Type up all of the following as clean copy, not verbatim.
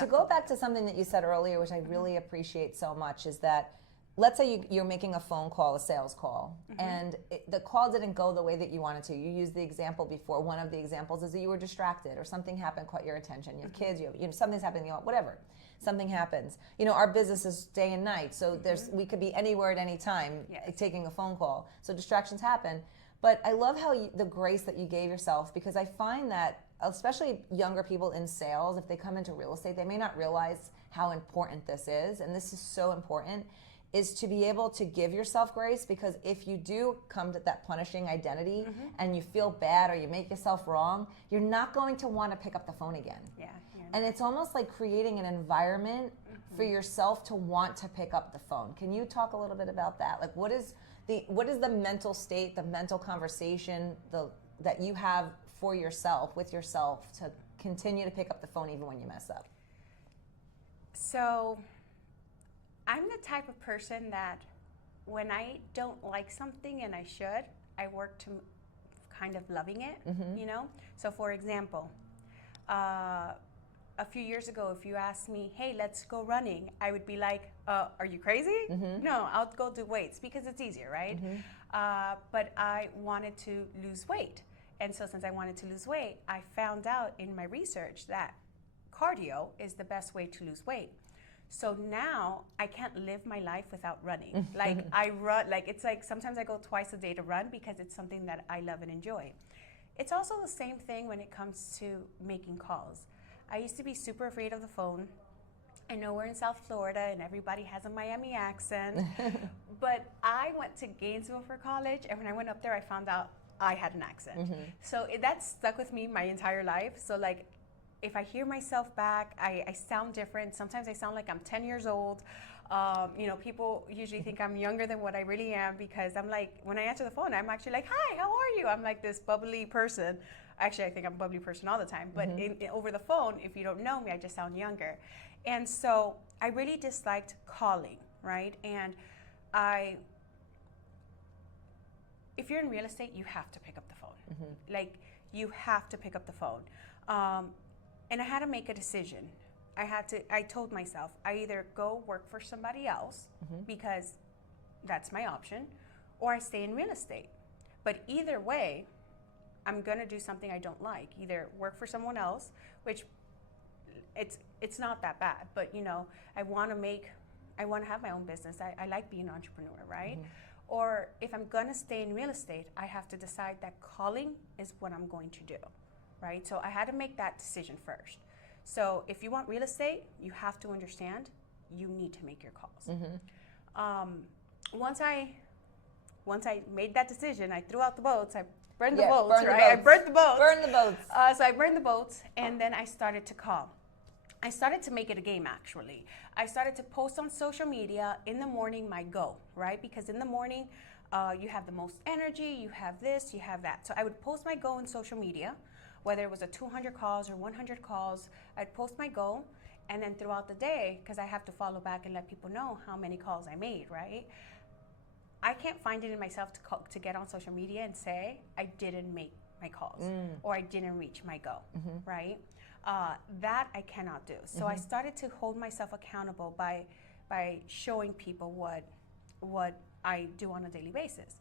To go back to something that you said earlier, which I really appreciate so much, is that let's say you're making a phone call, a sales call, and the call didn't go the way that you wanted to. You used the example before. One of the examples is that you were distracted or something happened, caught your attention. You have kids, you know, something's happening, whatever. Something happens. You know, our business is day and night, so we could be anywhere at any time taking a phone call. So distractions happen. But I love how the grace that you gave yourself, because I find that especially younger people in sales, if they come into real estate, they may not realize how important this is, and this is so important, is to be able to give yourself grace, because if you do come to that punishing identity and you feel bad or you make yourself wrong, you're not going to want to pick up the phone again. And it's almost like creating an environment for yourself to want to pick up the phone. Can you talk a little bit about that? Like, what is the mental state, the mental conversation that you have for yourself, with yourself, to continue to pick up the phone even when you mess up? So I'm the type of person that when I don't like something and I should, I work to kind of loving it, you know? So for example, a few years ago, if you asked me, hey, let's go running, I would be like, are you crazy? No, I'll go do weights because it's easier, right? But I wanted to lose weight. And so since I wanted to lose weight, I found out in my research that cardio is the best way to lose weight. So now I can't live my life without running. Like I run, like it's like sometimes I go twice a day to run because it's something that I love and enjoy. It's also the same thing when it comes to making calls. I used to be super afraid of the phone. I know we're in South Florida and everybody has a Miami accent, but I went to Gainesville for college, and when I went up there, I found out I had an accent. So that stuck with me my entire life. So like, if I hear myself back, I sound different. Sometimes I sound like I'm 10 years old. You know, people usually think I'm younger than what I really am, because I'm like, when I answer the phone, I'm actually like, hi, how are you? I'm like this bubbly person. Actually, I think I'm a bubbly person all the time. But over the phone, if you don't know me, I just sound younger. And so I really disliked calling, right? And if you're in real estate, you have to pick up the phone. Like, you have to pick up the phone. And I had to make a decision. I told myself, I either go work for somebody else, because that's my option, or I stay in real estate. But either way, I'm gonna do something I don't like. Either work for someone else, which it's not that bad, but you know, I wanna have my own business. I like being an entrepreneur, right? Or if I'm gonna stay in real estate, I have to decide that calling is what I'm going to do, right? So I had to make that decision first. So if you want real estate, you have to understand you need to make your calls. Once I made that decision, I threw out the boats. I burned the boats, right? I burnt the boats. Burn the boats. So I burned the boats, and then I started to call. I started to make it a game, actually. I started to post on social media in the morning, my go, right? Because in the morning, you have the most energy, you have this, you have that. So I would post my go in social media, whether it was a 200 calls or 100 calls, I'd post my go, and then throughout the day, because I have to follow back and let people know how many calls I made, right? I can't find it in myself to get on social media and say, I didn't make my calls, or I didn't reach my go, right? That I cannot do. So I started to hold myself accountable by showing people what I do on a daily basis.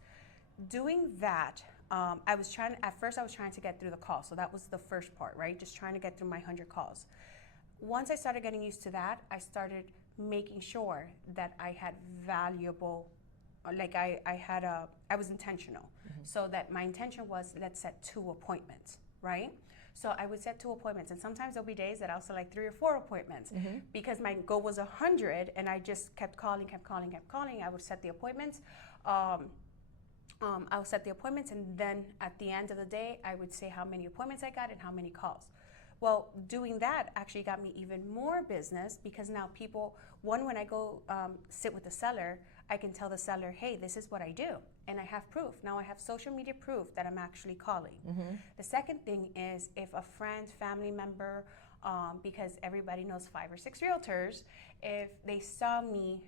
Doing that, at first I was trying to get through the call. So that was the first part, right? Just trying to get through my 100 calls. Once I started getting used to that, I started making sure that I had valuable, like I was intentional. So that my intention was, let's set 2 appointments, right? So I would set 2 appointments, and sometimes there'll be days that I'll set like 3 or 4 appointments because my goal was 100, and I just kept calling. I would set the appointments. I would set the appointments, and then at the end of the day, I would say how many appointments I got and how many calls. Well, doing that actually got me even more business, because now people, when I go sit with the seller, I can tell the seller, hey, this is what I do, and I have proof. Now I have social media proof that I'm actually calling. The second thing is, if a friend, family member, because everybody knows 5 or 6 realtors, if they saw me,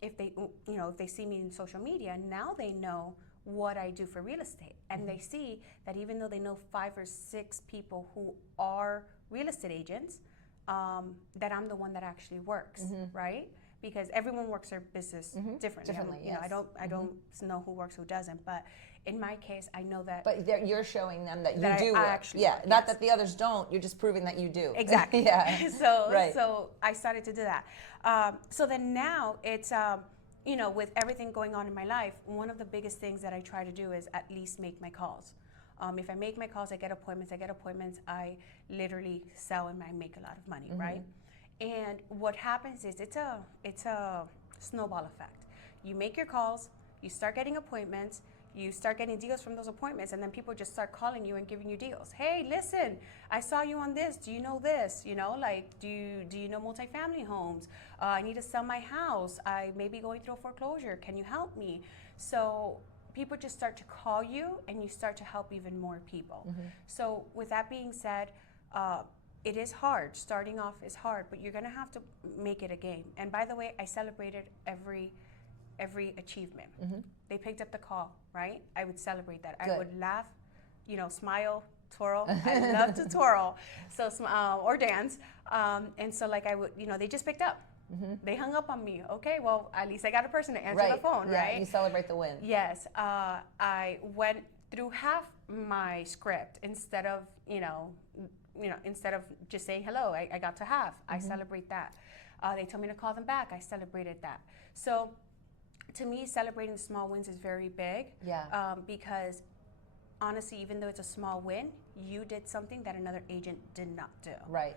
if they see me in social media, now they know what I do for real estate. And they see that even though they know 5 or 6 people who are real estate agents, that I'm the one that actually works, right? Because everyone works their business differently. Yes. I don't know who works, who doesn't. But in my case, I know that. But you're showing them that you that do I work. actually Yeah, work, not yes. that the others don't. You're just proving that you do. Exactly. Yeah. So I started to do that. So then now it's, with everything going on in my life, one of the biggest things that I try to do is at least make my calls. If I make my calls, I get appointments. I literally sell and I make a lot of money, right? And what happens is it's a snowball effect. You make your calls, you start getting appointments, you start getting deals from those appointments, and then people just start calling you and giving you deals. Hey, listen, I saw you on this. Do you know this? Do you know multifamily homes? I need to sell my house. I may be going through a foreclosure. Can you help me? So people just start to call you, and you start to help even more people. So with that being said, it is hard. Starting off is hard, but you're gonna have to make it a game. And by the way, I celebrated every achievement. They picked up the call, right? I would celebrate that. Good. I would laugh, smile, twirl. I love to twirl, so or dance. And so I would, they just picked up. They hung up on me. Okay, well, at least I got a person to answer the phone, yeah, right? You celebrate the win. Yes. I went through half my script instead of, instead of just saying hello, I got to half. I celebrate that. They told me to call them back. I celebrated that. So to me, celebrating small wins is very big. Yeah. Because honestly, even though it's a small win, you did something that another agent did not do. Right.